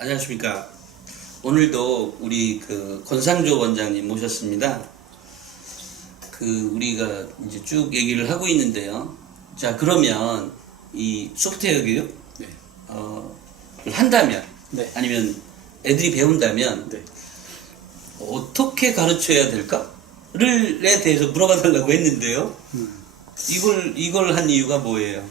안녕하십니까. 오늘도 우리 그 권상조 원장님 모셨습니다. 우리가 이제 쭉 얘기를 하고 있는데요. 자, 그러면 이 소프트웨어 교육, 네. 한다면, 네. 아니면 애들이 배운다면, 네. 어떻게 가르쳐야 될까?에 대해서 물어봐 달라고 했는데요. 이걸 한 이유가 뭐예요?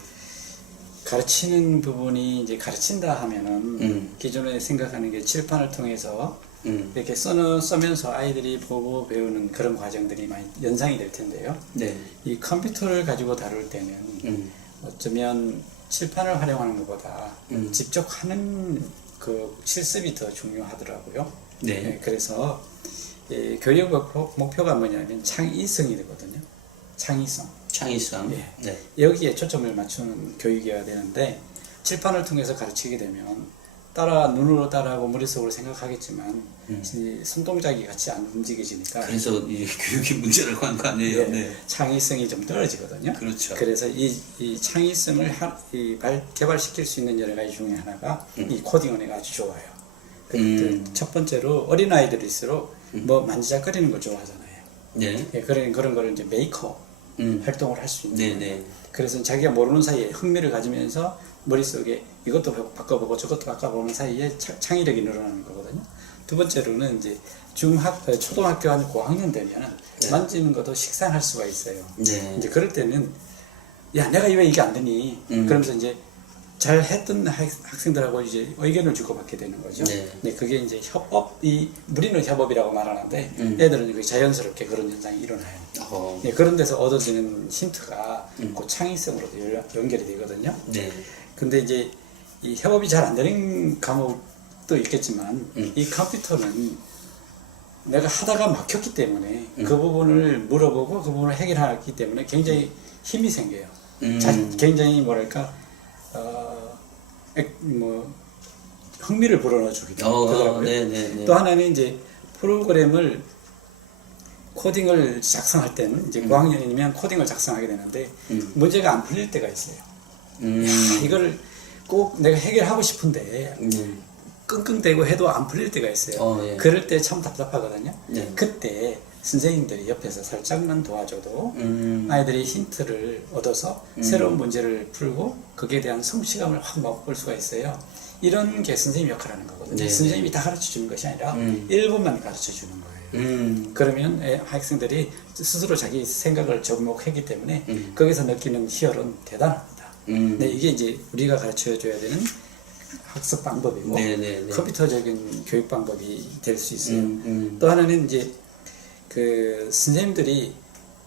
가르치는 부분이 이제 가르친다 하면은 기존에 생각하는 게 칠판을 통해서 이렇게 써면서 아이들이 보고 배우는 그런 과정들이 많이 연상이 될 텐데요. 네. 이 컴퓨터를 가지고 다룰 때는 어쩌면 칠판을 활용하는 것보다 직접 하는 그 실습이 더 중요하더라고요. 네. 네, 그래서 교육 목표가 뭐냐면 창의성이 되거든요. 창의성. 창의성. 예. 네. 여기에 초점을 맞추는 교육이어야 되는데 칠판을 통해서 가르치게 되면 눈으로 따라하고 머릿속으로 생각하겠지만 이 손동작이 같이 안 움직여지니까 그래서 이 교육이 문제라고 한 거 아니에요? 네, 네. 창의성이 좀 떨어지거든요. 그렇죠. 그래서 이 창의성을 개발시킬 수 있는 여러 가지 중에 하나가 이 코딩 언어가 아주 좋아요. 첫 번째로 어린아이들일수록 뭐 만지작거리는 걸 좋아하잖아요. 네. 예, 그런 거를 이제 메이커 활동을 할 수 있는 거예요. 그래서 자기가 모르는 사이에 흥미를 가지면서 머릿속에 이것도 바꿔보고 저것도 바꿔보는 사이에 창의력이 늘어나는 거거든요. 두 번째로는 이제 초등학교 한 고학년 되면은 만지는 것도 식상할 수가 있어요. 네. 이제 그럴 때는 야 내가 왜 이게 안 되니? 그러면서 이제 잘 했던 학생들하고 이제 의견을 주고받게 되는 거죠. 네. 그게 이제 무리는 협업이라고 말하는데 애들은 자연스럽게 그런 현상이 일어나요. 네, 그런 데서 얻어지는 힌트가 그 창의성으로도 연결이 되거든요. 네. 근데 이제 이 협업이 잘 안 되는 과목도 있겠지만 이 컴퓨터는 내가 하다가 막혔기 때문에 그 부분을 물어보고 그 부분을 해결하기 때문에 굉장히 힘이 생겨요. 굉장히 뭐랄까 흥미를 불어넣어주기도 하더라고요. 또 하나는 이제 프로그램을 코딩을 작성할 때는 이제 고학년이면 코딩을 작성하게 되는데 문제가 안 풀릴 때가 있어요. 야, 이걸 꼭 내가 해결하고 싶은데 끙끙대고 해도 안 풀릴 때가 있어요. 그럴 때 참 답답하거든요. 그때 선생님들이 옆에서 살짝만 도와줘도 아이들이 힌트를 얻어서 새로운 문제를 풀고 거기에 대한 성취감을 확 맛볼 수가 있어요. 이런 게 선생님 역할을 하는 거거든요. 선생님이 다 가르쳐 주는 것이 아니라 일부만 가르쳐 주는 거예요. 그러면 학생들이 스스로 자기 생각을 접목했기 때문에 거기서 느끼는 희열은 대단합니다. 네, 이게 이제 우리가 가르쳐 줘야 되는 학습 방법이고 컴퓨터적인 교육 방법이 될 수 있어요. 또 하나는 이제 선생님들이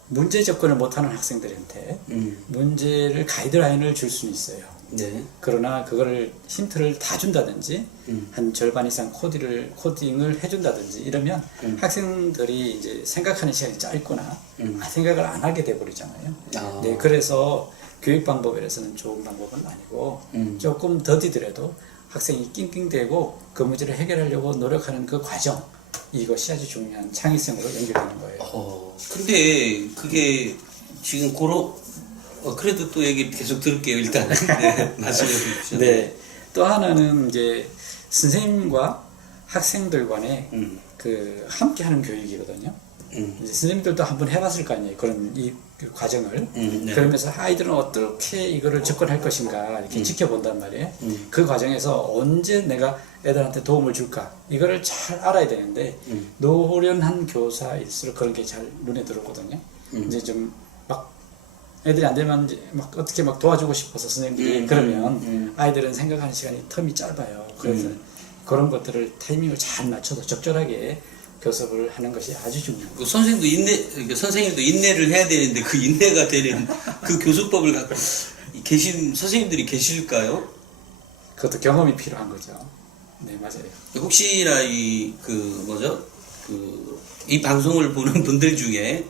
문제 접근을 못하는 학생들한테 문제를 가이드라인을 줄 수는 있어요. 그러나 그거를 힌트를 다 준다든지 한 절반 이상 코딩을 해준다든지 이러면 학생들이 이제 생각하는 시간이 짧거나 생각을 안 하게 돼버리잖아요. 네, 그래서 교육 방법에서는 좋은 방법은 아니고 조금 더디더라도 학생이 낑낑대고 그 문제를 해결하려고 노력하는 그 과정, 이것이 아주 중요한 창의성으로 연결되는 거예요. 근데 그게 지금 그래도 또 얘기 계속 들을게요, 일단. 네, 말씀해 주십시오. 네. 또 하나는 이제 선생님과 학생들 간의 함께 하는 교육이거든요. 이제 선생님들도 한번 해봤을 거 아니에요. 그 과정을. 그러면서 아이들은 어떻게 이거를 접근할 것인가 이렇게 지켜본단 말이에요. 그 과정에서 언제 내가 애들한테 도움을 줄까 이거를 잘 알아야 되는데 노련한 교사일수록 그런 게 잘 눈에 들어오거든요. 이제 좀 막 애들이 안 되면 이제 막 어떻게 막 도와주고 싶어서 선생님들이 그러면 아이들은 생각하는 시간이 텀이 짧아요. 그래서 그런 것들을 타이밍을 잘 맞춰서 적절하게 교섭을 하는 것이 아주 중요합니다. 선생님도 인내를 해야 되는데 그 인내가 되는 그 교수법을 갖고 계신 선생님들이 계실까요? 그것도 경험이 필요한 거죠. 네, 맞아요. 혹시나 이 방송을 보는 분들 중에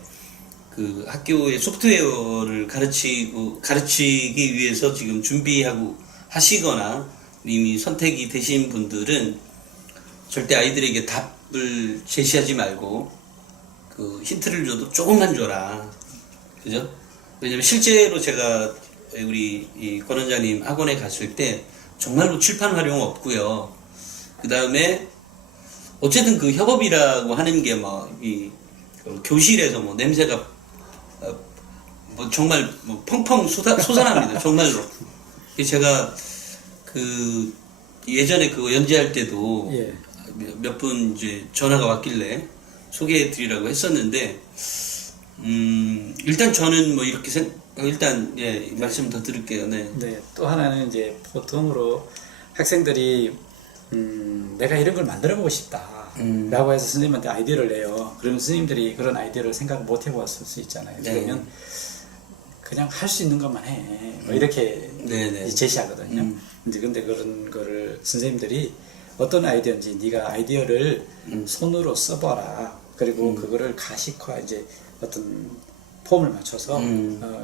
그 학교의 소프트웨어를 가르치기 위해서 지금 준비하고 하시거나 이미 선택이 되신 분들은 절대 아이들에게 답을 제시하지 말고 그 힌트를 줘도 조금만 줘라. 그죠? 왜냐면 실제로 제가 우리 이 권 원장님 학원에 갔을 때 정말로 칠판 활용 없고요. 그 다음에 어쨌든 그 협업이라고 하는 게 막 이 교실에서 뭐 냄새가 뭐 정말 뭐 펑펑 솟아납니다. 정말로. 제가 그 예전에 그거 연재할 때도 예. 몇 분 이제 전화가 왔길래 소개해드리라고 했었는데 일단 저는 뭐 이렇게 일단 예 말씀 더 드릴게요. 네. 네. 또 하나는 이제 보통으로 학생들이 내가 이런 걸 만들어 보고 싶다. 라고 해서 선생님한테 아이디어를 내요. 그러면 선생님들이 그런 아이디어를 생각 못 해봤을 수 있잖아요. 네. 그러면 그냥 할 수 있는 것만 해. 뭐 이렇게 제시하거든요. 이제 근데 그런 거를 선생님들이 어떤 아이디어인지 네가 아이디어를 손으로 써봐라. 그리고 그거를 가식화 이제 어떤 폼을 맞춰서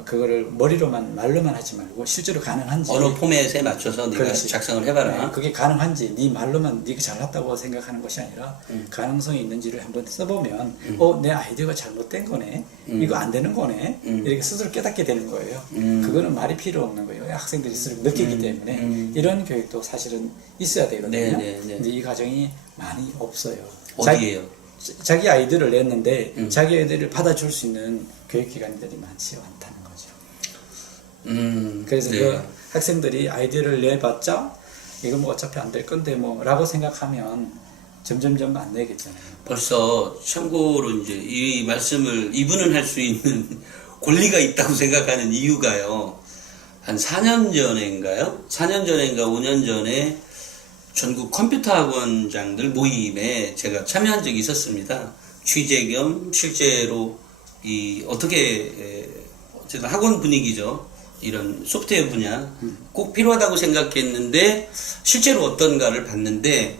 그거를 말로만 하지 말고 실제로 가능한지 어느 포맷에 맞춰서 네가 작성을 해봐라. 네, 그게 가능한지 네 말로만 네가 잘났다고 생각하는 것이 아니라 가능성이 있는지를 한번 써보면 내 아이디어가 잘못된 거네, 이거 안 되는 거네, 이렇게 스스로 깨닫게 되는 거예요. 그거는 말이 필요 없는 거예요. 학생들이 스스로 느끼기 때문에 이런 교육도 사실은 있어야 되거든요. 근데 이 과정이 많이 없어요. 어디예요? 자기 아이디어를 냈는데 자기 아이디어를 받아줄 수 있는 교육기관들이 많지 않다는 거죠. 그래서 그 학생들이 아이디어를 내봤자 이거 뭐 어차피 안 될 건데 뭐 라고 생각하면 점점점 안 되겠잖아요. 벌써 참고로 이제 이 말씀을 이분은 할 수 있는 권리가 있다고 생각하는 이유가요. 한 4년 전인가요? 4년 전인가 5년 전에 전국 컴퓨터 학원장들 모임에 제가 참여한 적이 있었습니다. 취재 겸 실제로 어떻게 어쨌든 학원 분위기죠. 이런 소프트웨어 분야 꼭 필요하다고 생각했는데 실제로 어떤가를 봤는데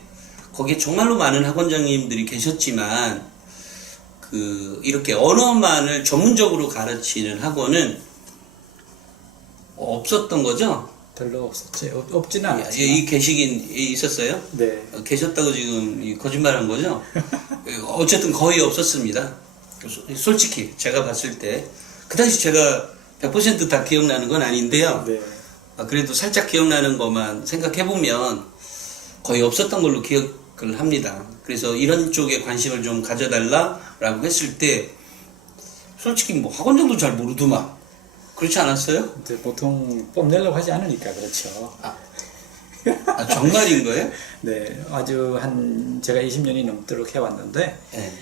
거기에 정말로 많은 학원장님들이 계셨지만 이렇게 언어만을 전문적으로 가르치는 학원은 없었던 거죠. 별로 없었지. 없지는 않았지. 이 계시긴 있었어요? 네. 계셨다고 지금 거짓말한 거죠? 어쨌든 거의 없었습니다. 솔직히 제가 봤을 때 그 당시 제가 100% 다 기억나는 건 아닌데요. 네. 그래도 살짝 기억나는 것만 생각해보면 거의 없었던 걸로 기억을 합니다. 그래서 이런 쪽에 관심을 좀 가져달라라고 했을 때 솔직히 뭐 학원장도 잘 모르더만. 그렇지 않았어요? 이제 보통 뽐내려고 하지 않으니까 그렇죠. 정말인 거예요? 네, 아주 제가 20년이 넘도록 해왔는데 네.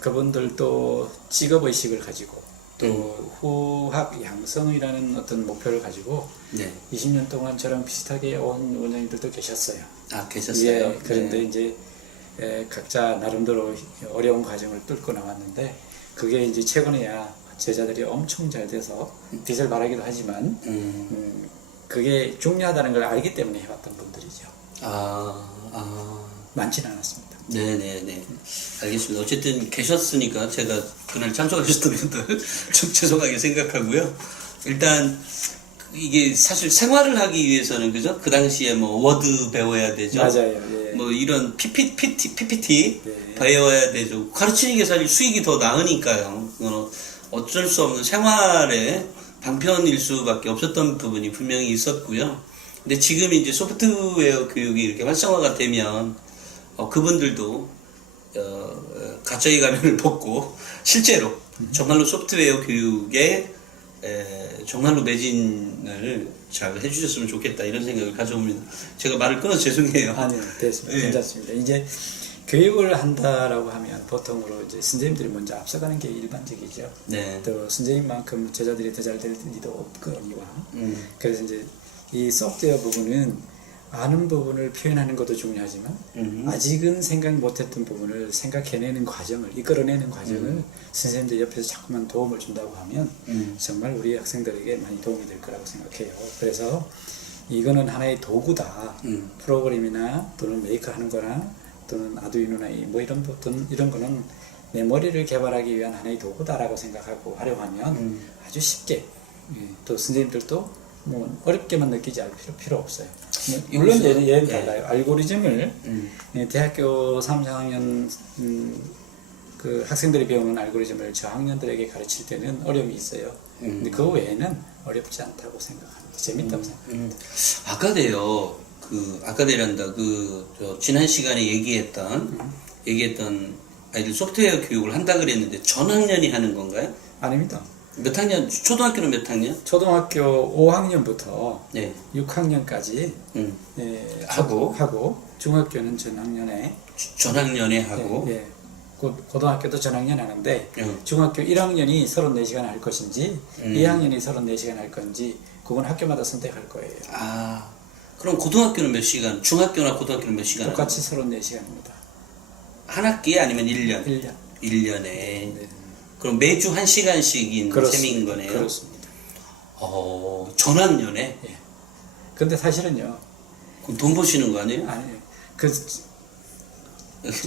그분들도 직업의식을 가지고 또 후학 양성이라는 어떤 목표를 가지고 네. 20년 동안 저랑 비슷하게 온 원장님들도 계셨어요. 계셨어요? 예, 그런데 이제 각자 나름대로 어려운 과정을 뚫고 나왔는데 그게 이제 최근에야 제자들이 엄청 잘 돼서 빛을 발하기도 하지만 그게 중요하다는 걸 알기 때문에 해왔던 분들이죠. 많지는 않았습니다. 네네네. 알겠습니다. 어쨌든 계셨으니까 제가 그날 참석하셨던 분들 좀 죄송하게 생각하고요. 일단 이게 사실 생활을 하기 위해서는 그죠? 그 당시에 뭐 워드 배워야 되죠. 맞아요. 예. 뭐 이런 PPT 네. 배워야 되죠. 가르치는 게 사실 수익이 더 나으니까요. 어쩔 수 없는 생활의 방편일 수밖에 없었던 부분이 분명히 있었고요. 근데 지금 이제 소프트웨어 교육이 이렇게 활성화가 되면 그분들도 가짜의 가면을 벗고 실제로 정말로 소프트웨어 교육에 정말로 매진을 잘 해주셨으면 좋겠다 이런 생각을 가져옵니다. 제가 말을 끊어서 죄송해요. 아니요, 됐습니다. 네. 괜찮습니다. 이제 교육을 한다라고 하면 보통으로 이제 선생님들이 먼저 앞서가는 게 일반적이죠. 네. 또 선생님만큼 제자들이 더 잘 될 리도 없거니와. 그래서 이제 이 소프트웨어 부분은 아는 부분을 표현하는 것도 중요하지만 아직은 생각 못했던 부분을 생각해내는 과정을 이끌어내는 과정을 선생님들 옆에서 자꾸만 도움을 준다고 하면 정말 우리 학생들에게 많이 도움이 될 거라고 생각해요. 그래서 이거는 하나의 도구다. 프로그램이나 또는 메이커 하는 거나 또는 아두이노나 뭐 이런 거는 내 머리를 개발하기 위한 하나의 도구다라고 생각하고 활용하면 아주 쉽게 또 선생님들도 뭐 어렵게만 느끼지 않을 필요 없어요. 물론 얘는 달라요. 알고리즘을 대학교 3, 4학년 그 학생들이 배우는 알고리즘을 저학년들에게 가르칠 때는 어려움이 있어요. 근데 그 외에는 어렵지 않다고 생각합니다. 재밌다고 생각합니다. 아까도요. 그 아카데란다 지난 시간에 얘기했던 아이들 소프트웨어 교육을 한다 그랬는데 전학년이 하는 건가요? 아닙니다. 몇 학년? 초등학교는 몇 학년? 초등학교 5학년부터 네. 6학년까지 하고 중학교는 전학년에 하고 예, 고등학교도 전학년 하는데 중학교 1학년이 34시간 할 것인지 2학년이 34시간 할 건지 그건 학교마다 선택할 거예요. 아, 그럼 고등학교는 몇 시간? 중학교나 고등학교는 몇 시간? 똑같이 34시간입니다. 한 학기에 아니면 1년? 1년. 1년에. 네. 그럼 매주 1시간씩인 셈인 거네요? 그렇습니다. 전학년에? 예. 근데 사실은요. 그럼 돈 버시는 거 아니에요? 아니,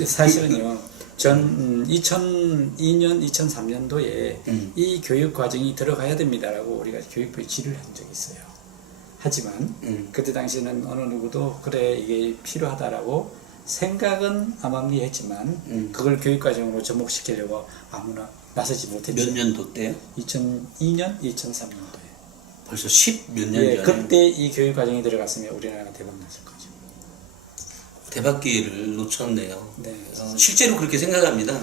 사실은요. 2002년, 2003년도에 이 교육 과정이 들어가야 됩니다라고 우리가 교육부에 질의를 한 적이 있어요. 하지만 그때 당시에는 어느 누구도 그래 이게 필요하다라고 생각은 암암리했지만 그걸 교육 과정으로 접목시키려고 아무나 나서지 못했죠. 몇 년도 때요? 2002년, 2003년도에. 벌써 10몇 년 전에? 그때 이 교육 과정이 들어갔으면 우리나라가 대박 났을 거죠. 대박 기회를 놓쳤네요. 네. 실제로 그렇게 생각합니다.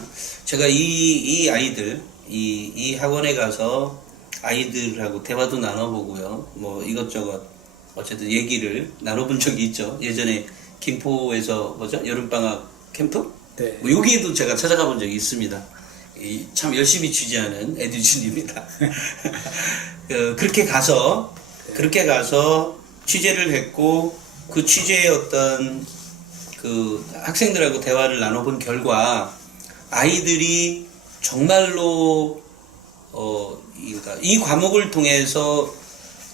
제가 이 아이들, 이 학원에 가서 아이들하고 대화도 나눠보고요. 뭐 이것저것 어쨌든 얘기를 나눠본 적이 있죠. 예전에 김포에서 여름방학 캠프? 네. 뭐 여기에도 제가 찾아가 본 적이 있습니다. 참 열심히 취재하는 에듀진입니다. 그렇게 가서 취재를 했고 그 취재의 어떤 그 학생들하고 대화를 나눠본 결과 아이들이 정말로 이 과목을 통해서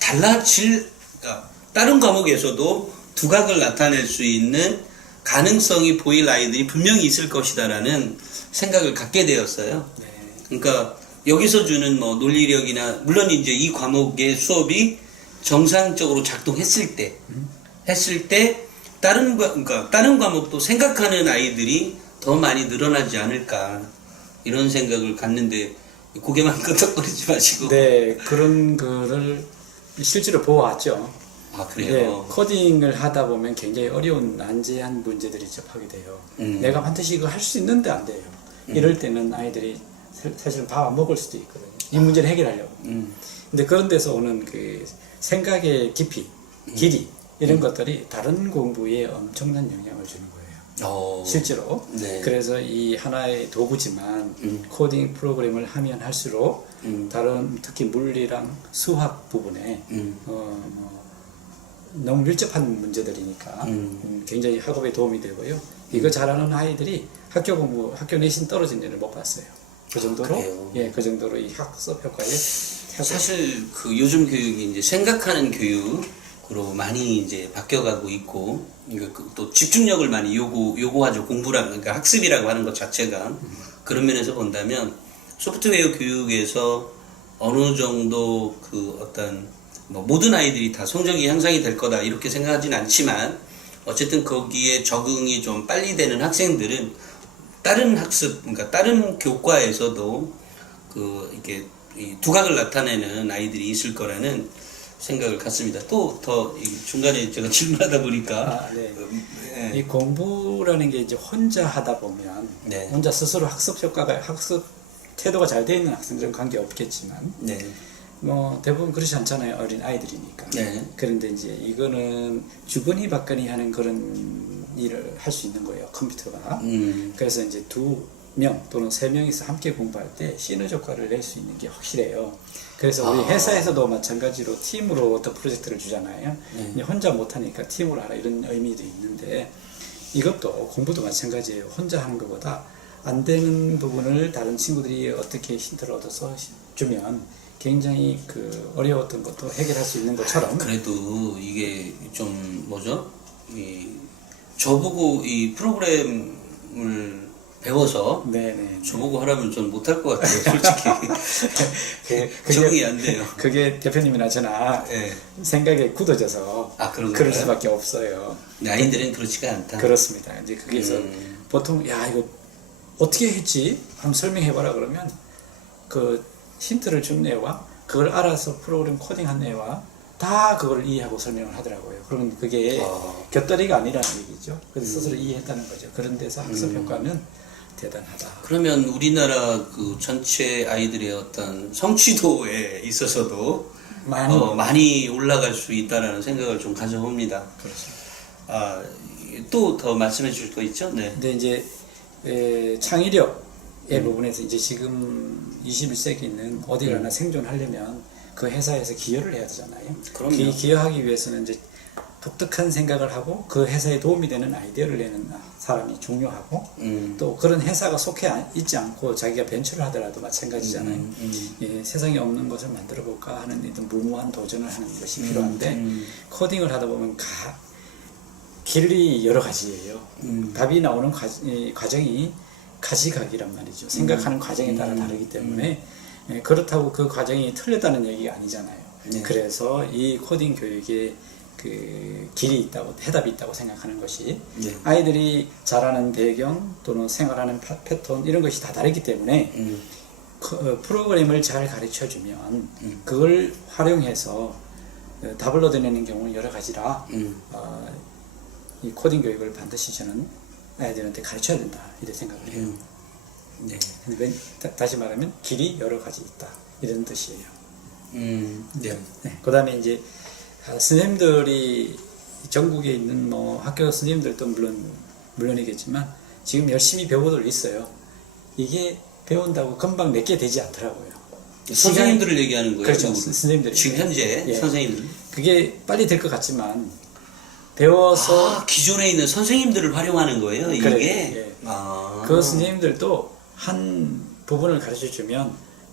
그러니까 다른 과목에서도 두각을 나타낼 수 있는 가능성이 보일 아이들이 분명히 있을 것이다라는 생각을 갖게 되었어요. 네. 그러니까 여기서 주는 뭐 논리력이나 물론 이제 이 과목의 수업이 정상적으로 작동했을 때 그러니까 다른 과목도 생각하는 아이들이 더 많이 늘어나지 않을까 이런 생각을 갖는데 고개만 끄덕거리지 마시고. 네, 그런 거를 실제로 보아왔죠. 아, 그래요? 네, 코딩을 하다 보면 굉장히 어려운 난제한 문제들이 접하게 돼요. 내가 반드시 이거 할 수 있는데 안 돼요. 이럴 때는 아이들이 사실은 밥 안 먹을 수도 있거든요. 이 문제를 해결하려고. 근데 그런 데서 오는 그 생각의 깊이, 길이 이런 것들이 다른 공부에 엄청난 영향을 주는 거예요. 실제로. 네. 그래서 이 하나의 도구지만 코딩 프로그램을 하면 할수록 다른 특히 물리랑 수학 부분에 너무 밀접한 문제들이니까 굉장히 학업에 도움이 되고요. 이거 잘하는 아이들이 학교 내신 떨어진 일을 못 봤어요. 그 정도로 그 정도로 이 학습 효과에 사실 그 요즘 교육이 이제 생각하는 교육으로 많이 이제 바뀌어가고 있고 또 집중력을 많이 요구하죠. 그러니까 학습이라고 하는 것 자체가 그런 면에서 본다면 소프트웨어 교육에서 어느 정도 그 어떤 뭐 모든 아이들이 다 성적이 향상이 될 거다 이렇게 생각하진 않지만 어쨌든 거기에 적응이 좀 빨리 되는 학생들은 다른 학습, 그러니까 다른 교과에서도 이렇게 이 두각을 나타내는 아이들이 있을 거라는 생각을 갖습니다. 또 더 중간에 제가 질문하다 보니까 이 공부라는 게 이제 혼자 하다 보면 혼자 스스로 학습 태도가 잘 되어 있는 학생들은 관계 없겠지만 뭐 대부분 그렇지 않잖아요. 어린 아이들이니까. 그런데 이제 이거는 주거니 받거니 하는 그런 일을 할 수 있는 거예요. 컴퓨터가. 그래서 이제 2명 또는 3명이서 함께 공부할 때 시너지 효과를 낼 수 있는 게 확실해요. 그래서 우리 회사에서도 마찬가지로 팀으로 어떤 프로젝트를 주잖아요. 혼자 못하니까 팀으로 하라 이런 의미도 있는데 이것도 공부도 마찬가지예요. 혼자 하는 것보다 안 되는 부분을 다른 친구들이 어떻게 힌트를 얻어서 주면 굉장히 그 어려웠던 것도 해결할 수 있는 것처럼. 그래도 이게 좀 저보고 이 프로그램을 배워서 저보고 하라면 전 못할 것 같아요. 솔직히 적응이 안 돼요. 그게 대표님이나 저나 생각에 굳어져서 그럴 수밖에 없어요. 아이들은 그렇지가 않다. 그렇습니다. 이제 거기서 보통 야 이거 어떻게 했지? 한번 설명해봐라 그러면 그 힌트를 준 애와 그걸 알아서 프로그램 코딩한 애와 다 그걸 이해하고 설명을 하더라고요. 그러면 그게 곁다리가 아니라는 얘기죠. 그래서 스스로 이해했다는 거죠. 그런 데서 학습 효과는 대단하다. 그러면 우리나라 그 전체 아이들의 어떤 성취도에 있어서도 많이 올라갈 수 있다라는 생각을 좀 가져봅니다. 그렇습니다. 또 더 말씀해 주실 거 있죠? 네. 근데 이제 창의력의 부분에서 이제 지금 21세기는 어디 가나 생존하려면 그 회사에서 기여를 해야 되잖아요. 그럼요. 기여하기 위해서는 이제 독특한 생각을 하고 그 회사에 도움이 되는 아이디어를 내는 사람이 중요하고 또 그런 회사가 속해 있지 않고 자기가 벤처를 하더라도 마찬가지잖아요. 예, 세상에 없는 것을 만들어 볼까 하는 이런 무모한 도전을 하는 것이 필요한데 코딩을 하다 보면 길이 여러 가지예요. 답이 나오는 과정이 가지각이란 말이죠. 생각하는 과정에 따라 다르기 때문에 예, 그렇다고 그 과정이 틀렸다는 얘기가 아니잖아요. 네. 그래서 이 코딩 교육에 그 길이 있다고, 해답이 있다고 생각하는 것이 네. 아이들이 자라는 배경 또는 생활하는 패턴 이런 것이 다 다르기 때문에 프로그램을 잘 가르쳐 주면 그걸 활용해서 답을 얻어내는 경우는 여러 가지라 이 코딩 교육을 반드시 저는 아이들한테 가르쳐야 된다 이렇게 생각을 해요. 네. 다시 말하면 길이 여러 가지 있다 이런 뜻이에요. 네. 네. 그다음에 이제 선생님들이 전국에 있는 뭐 학교 선생님들도 물론이겠지만 지금 열심히 배우들 있어요. 이게 배운다고 금방 내게 되지 않더라고요. 선생님들을 얘기하는 거예요. 그렇죠. 선생님들 지금 현재 예. 선생님들. 그게 빨리 될 것 같지만 배워서 기존에 있는 선생님들을 활용하는 거예요. 이게. 그래, 예. 그 선생님들도 한 부분을 가르쳐 주면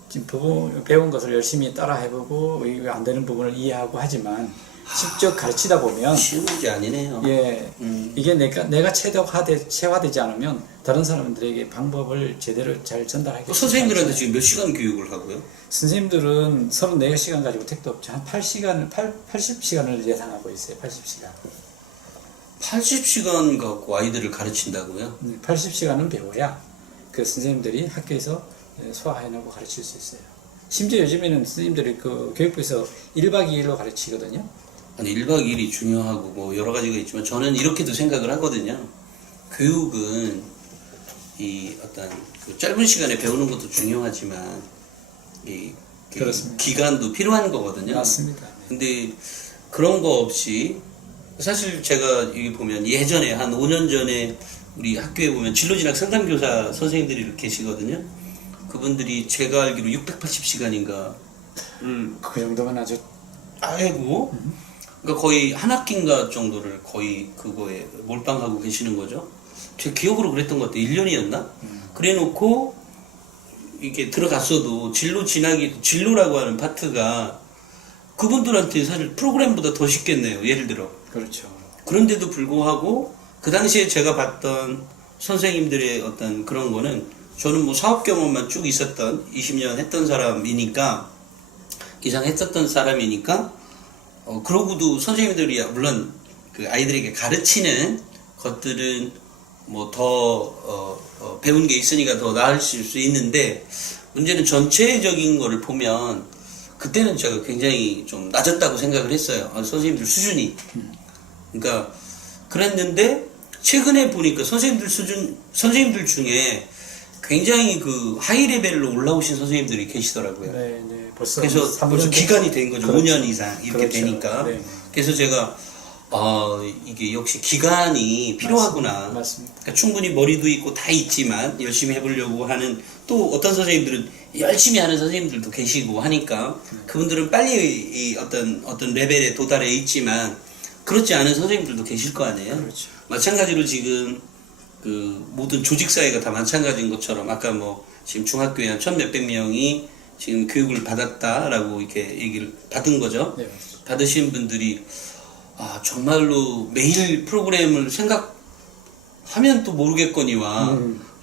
지금 배운 것을 열심히 따라 해보고 이거 안 되는 부분을 이해하고 하지만 직접 가르치다 보면 쉬운 문제 아니네요. 예, 이게 내가 체화되지 않으면 다른 사람들에게 방법을 제대로 잘 전달하기 선생님들한테 지금 몇 시간 교육을 하고요? 선생님들은 34시간 가지고 택도 없죠. 한 80시간을 예상하고 있어요. 80시간. 80시간 갖고 아이들을 가르친다고요? 80시간은 배워야 그 선생님들이 학교에서 소화해내고 가르칠 수 있어요. 심지어 요즘에는 선생님들이 그 교육부에서 1박 2일로 가르치거든요. 아니 1박 2일이 중요하고 뭐 여러 가지가 있지만 저는 이렇게도 생각을 하거든요. 교육은 이 어떤 그 짧은 시간에 배우는 것도 중요하지만 그 기간도 필요한 거거든요. 맞습니다. 근데 그런 거 없이 사실 제가 여기 보면 예전에 한 5년 전에 우리 학교에 보면 진로진학 상담교사 선생님들이 계시거든요. 그분들이 제가 알기로 680시간인가 그 정도면 아주 아이고 그러니까 거의 한 학기인가 정도를 거의 그거에 몰빵하고 계시는 거죠. 제 기억으로 그랬던 것 같아요. 1년이었나? 그래 놓고 이게 들어갔어도 진로라고 하는 파트가 그분들한테 사실 프로그램보다 더 쉽겠네요. 예를 들어. 그렇죠. 그런데도 불구하고 그 당시에 제가 봤던 선생님들의 어떤 그런 거는 저는 뭐 사업 경험만 쭉 있었던 20년 했던 사람이니까 이상 했었던 사람이니까 그러고도 선생님들이 물론 그 아이들에게 가르치는 것들은 뭐 더 배운 게 있으니까 더 나으실 수 있는데 문제는 전체적인 거를 보면 그때는 제가 굉장히 좀 낮았다고 생각을 했어요. 선생님들 수준이. 그러니까 그랬는데 최근에 보니까 선생님들 중에 굉장히 그 하이 레벨로 올라오신 선생님들이 계시더라고요. 네. 벌써 기간이 된 거죠. 그렇죠. 5년 이상 이렇게 그렇죠. 되니까. 네. 그래서 제가 이게 역시 기간이 필요하구나. 맞습니다. 그러니까 충분히 머리도 있고 다 있지만 열심히 해보려고 하는 또 어떤 선생님들은 열심히 하는 선생님들도 계시고 하니까 그분들은 빨리 이 어떤 레벨에 도달해 있지만 그렇지 않은 선생님들도 계실 거 아니에요. 그렇죠. 마찬가지로 지금 그 모든 조직사회가 다 마찬가지인 것처럼 아까 뭐 지금 중학교에 한 1,몇백 명이 지금 교육을 받았다라고 이렇게 얘기를 받은 거죠. 네, 받으신 분들이 정말로 매일 프로그램을 생각하면 또 모르겠거니와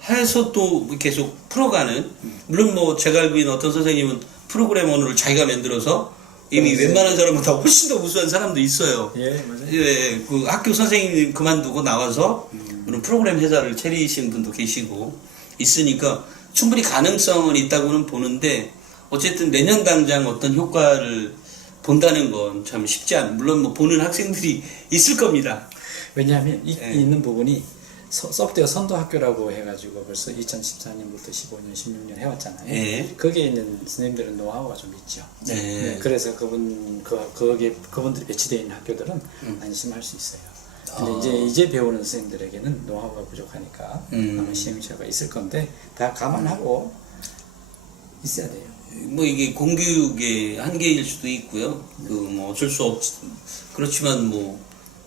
해서 또 계속 풀어가는 물론 뭐 제가 알고 있는 어떤 선생님은 프로그램 언어를 자기가 만들어서 이미 웬만한 사람보다 훨씬 더 우수한 사람도 있어요. 예, 맞아요. 예, 그 학교 선생님 그만두고 나와서 그런 프로그램 회사를 차리신 분도 계시고 있으니까 충분히 가능성은 있다고는 보는데 어쨌든 내년 당장 어떤 효과를 본다는 건 참 쉽지 않. 물론 뭐 보는 학생들이 있을 겁니다. 왜냐하면 예. 있는 부분이 소프트웨어 선도학교라고 해가지고 벌써 2014년부터 15년, 16년 해왔잖아요. 예. 거기에 있는 선생님들은 노하우가 좀 있죠. 네. 네, 그래서 거기에 그분들이 배치되어 있는 학교들은 안심할 수 있어요. 근데 이제 배우는 선생님들에게는 노하우가 부족하니까 아마 시행착오가 있을 건데 다 감안하고 있어야 돼요. 뭐 이게 공교육의 한계일 수도 있고요. 그 뭐 어쩔 수 없. 그렇지만 뭐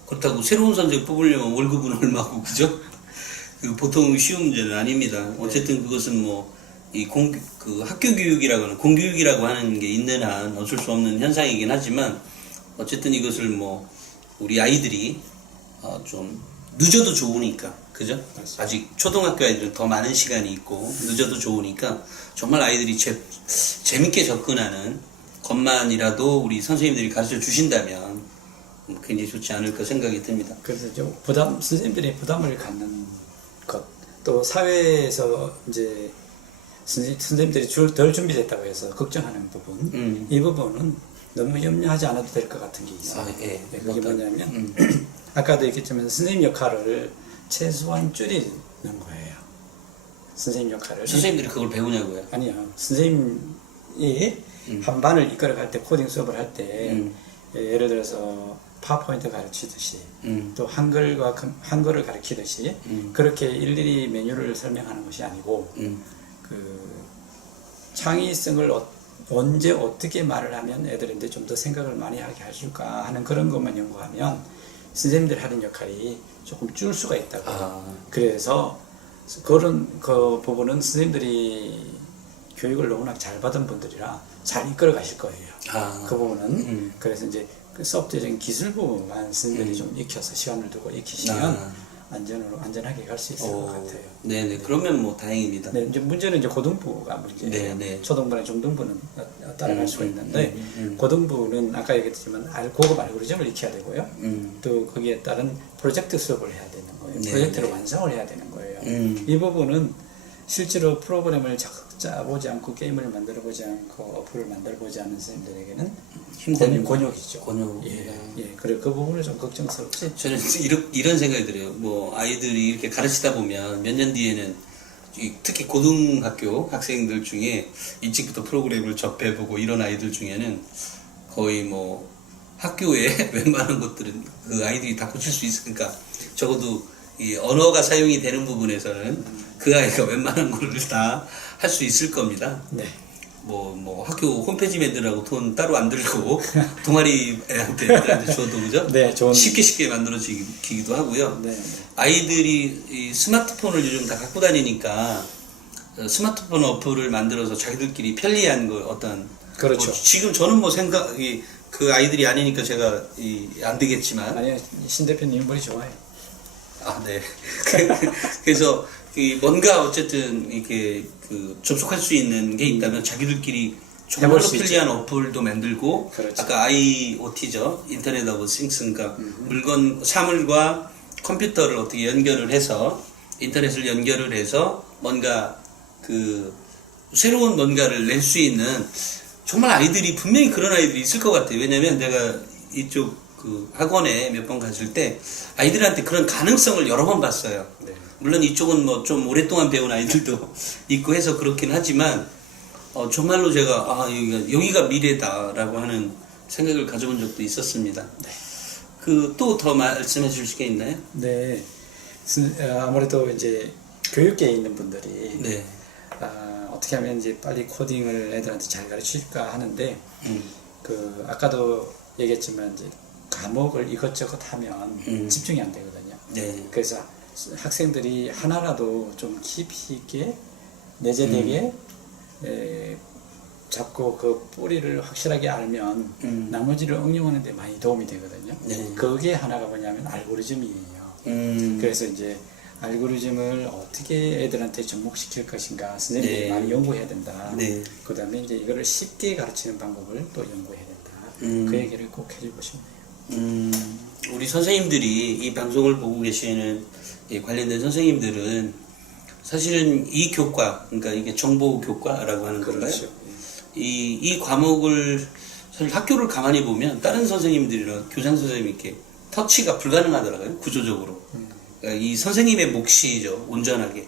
그렇다고 새로운 선생 뽑으려면 월급은 얼마고 그죠? 그 보통 쉬운 문제는 아닙니다. 어쨌든 그것은 뭐 이 그 학교 교육이라고 하는 공교육이라고 하는 게 있는 한 어쩔 수 없는 현상이긴 하지만 어쨌든 이것을 뭐 우리 아이들이 좀 늦어도 좋으니까 그죠? 맞습니다. 아직 초등학교 아이들은 더 많은 시간이 있고 늦어도 좋으니까 정말 아이들이 재밌게 접근하는 것만이라도 우리 선생님들이 가르쳐 주신다면 굉장히 좋지 않을까 생각이 듭니다. 그래서 좀 선생님들이 부담을 갖는 것, 또 사회에서 이제 선생님들이 덜 준비됐다고 해서 걱정하는 부분, 이 부분은 너무 염려하지 않아도 될 것 같은 게 있어요. 예. 네, 그게 뭐냐면 아까도 얘기했지만 선생님 역할을 최소한 줄이는 거예요. 선생님 역할을. 선생님들이 그걸 배우냐고요? 아니요. 선생님이 한 반을 이끌어갈 때 코딩 수업을 할 때 예를 들어서 파워포인트 가르치듯이 또 한글을 가르치듯이 그렇게 일일이 메뉴를 설명하는 것이 아니고 그 창의성을 언제 어떻게 말을 하면 애들인데 좀 더 생각을 많이 하게 해줄까 하는 그런 것만 연구하면 선생님들 하는 역할이 조금 줄 수가 있다고. 그래서 그 부분은 선생님들이 교육을 너무나 잘 받은 분들이라 잘 이끌어 가실 거예요. 그 부분은 그래서 이제 그 소프트웨어적인 기술부만 선생님들이 좀 익혀서 시간을 두고 익히시면 안전하게 갈 수 있을 것 같아요. 네네. 그러면 뭐 다행입니다. 네, 이제 문제는 이제 고등부가 문제예요. 네. 초등부나 중등부는 따라갈 수가 있는데 고등부는 아까 얘기했지만 고급 알고리즘을 익혀야 되고요. 또 거기에 따른 프로젝트 수업을 해야 되는 거예요. 프로젝트를 완성을 해야 되는 거예요. 이 부분은 실제로 프로그램을 짜보지 않고 게임을 만들어 보지 않고 어플을 만들어 보지 않은 선생님들에게는 힘든 곤욕이죠. 곤욕. 예. 그래 그 부분은 좀 걱정스럽지. 저는 이런 생각이 들어요. 뭐 아이들이 이렇게 가르치다 보면 몇 년 뒤에는 특히 고등학교 학생들 중에 일찍부터 프로그램을 접해보고 이런 아이들 중에는 거의 뭐 학교에 웬만한 것들은 그 아이들이 다 고칠 수 있으니까 적어도 이 언어가 사용이 되는 부분에서는 그 아이가 웬만한 거를 다 할 수 있을 겁니다. 네. 뭐 학교 홈페이지 만들라고 돈 따로 안 들고 동아리 애들한테 줘도 그죠? 네, 쉽게 만들어지기도 하고요. 네. 아이들이 이 스마트폰을 요즘 다 갖고 다니니까 스마트폰 어플을 만들어서 자기들끼리 편리한 거 어떤 그렇죠. 지금 저는 뭐 생각이 그 아이들이 아니니까 제가 안 되겠지만 아니요, 신 대표님 인물이 좋아요. 네. 그래서 뭔가 어쨌든 이렇게 접속할 수 있는 게 있다면 자기들끼리 정말로 편리한 어플도 만들고 그렇죠. 아까 IoT죠. 인터넷 오브 싱스 그러니까 사물과 컴퓨터를 어떻게 연결을 해서 인터넷을 연결을 해서 뭔가 새로운 뭔가를 낼 수 있는 정말 아이들이 분명히 그런 아이들이 있을 것 같아요. 왜냐면 내가 이쪽 학원에 몇 번 갔을 때 아이들한테 그런 가능성을 여러 번 봤어요. 네. 물론 이쪽은 뭐 좀 오랫동안 배운 아이들도 있고 해서 그렇긴 하지만 정말로 제가 여기가 미래다라고 하는 생각을 가져본 적도 있었습니다. 또 더 말씀해 주실 게 있나요? 네. 아무래도 이제 교육계에 있는 분들이 네. 어떻게 하면 이제 빨리 코딩을 애들한테 잘 가르칠까 하는데 아까도 얘기했지만 이제 과목을 이것저것 하면 집중이 안 되거든요. 네. 그래서 학생들이 하나라도 좀 깊이 있게 내재되게 잡고 그 뿌리를 확실하게 알면 나머지를 응용하는 데 많이 도움이 되거든요. 네. 그게 하나가 뭐냐면 알고리즘이에요. 그래서 이제 알고리즘을 어떻게 애들한테 접목시킬 것인가 선생님들이 많이 연구해야 된다. 그 다음에 이제 이거를 쉽게 가르치는 방법을 또 연구해야 된다. 그 얘기를 꼭 해주고 싶네요. 우리 선생님들이 이 방송을 보고 계시는 관련된 선생님들은 사실은 이 교과, 그러니까 이게 정보 교과라고 하는 건가요? 그렇죠. 이 과목을 사실 학교를 가만히 보면 다른 선생님들이랑 교장 선생님이 이렇게 터치가 불가능하더라고요. 구조적으로. 그러니까 이 선생님의 몫이죠. 온전하게.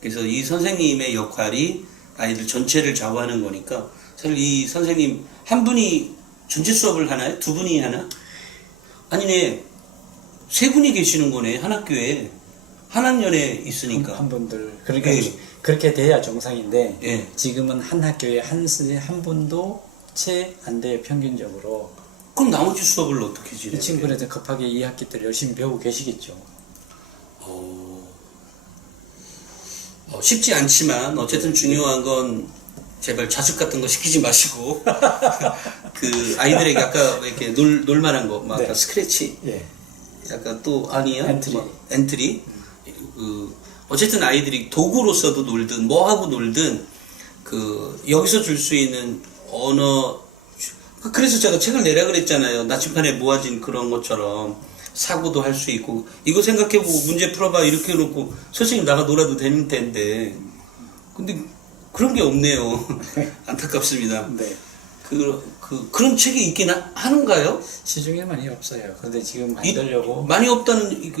그래서 이 선생님의 역할이 아이들 전체를 좌우하는 거니까 사실 이 선생님 한 분이 전체 수업을 하나요? 두 분이 하나? 아니네. 세 분이 계시는 거네. 한 학교에. 한 학년에 있으니까. 한 분들. 그러니까 예. 그렇게 돼야 정상인데 예. 지금은 한 학교에 한 분도 채 안 돼요. 평균적으로. 그럼 나머지 수업을 어떻게 이 진행해요? 친구들은 급하게 2학기 때 열심히 배우고 계시겠죠. 쉽지 않지만 어쨌든 중요한 건 제발 자습 같은 거 시키지 마시고 그 아이들에게 아까 이렇게 놀만한 거, 막 네. 아까 스크래치, 예. 약간 또 아니요 엔트리. 엔트리. 그 어쨌든 아이들이 도구로서도 놀든 뭐 하고 놀든 그 여기서 줄 수 있는 언어. 그래서 제가 책을 내라 그랬잖아요. 나침판에 모아진 그런 것처럼 사고도 할 수 있고 이거 생각해보고 문제 풀어봐 이렇게 해놓고 선생님 나가 놀아도 되는 텐데 근데 그런 게 없네요. 안타깝습니다. 네. 그런 책이 있긴 하는가요? 시중에 많이 없어요. 그런데 지금 만들려고 많이 없다는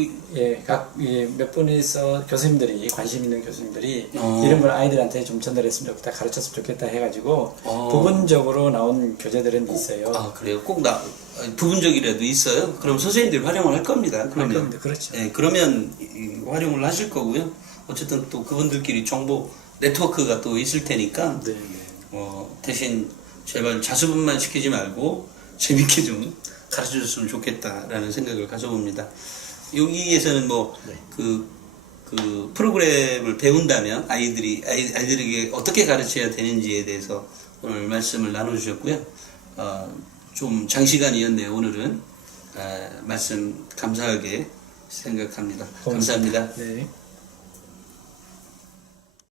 몇 분이서 교수님들이 관심 있는 교수님들이 이런 걸 아이들한테 좀 전달했으면 좋겠다, 가르쳤으면 좋겠다 해가지고 부분적으로 나온 교재들은 있어요. 아 그래요? 꼭 부분적이라도 있어요? 그럼 선생님들이 활용을 할 겁니다. 그러면 그렇죠. 네, 그러면 활용을 하실 거고요. 어쨌든 또 그분들끼리 정보 네트워크가 또 있을 테니까 네. 대신 제발 자수분만 시키지 말고 재밌게 좀 가르쳐줬으면 좋겠다라는 생각을 가져봅니다. 여기에서는 그 프로그램을 배운다면 아이들에게 어떻게 가르쳐야 되는지에 대해서 오늘 말씀을 나눠주셨고요. 좀 장시간이었네요. 오늘은 말씀 감사하게 생각합니다. 감사합니다. 네.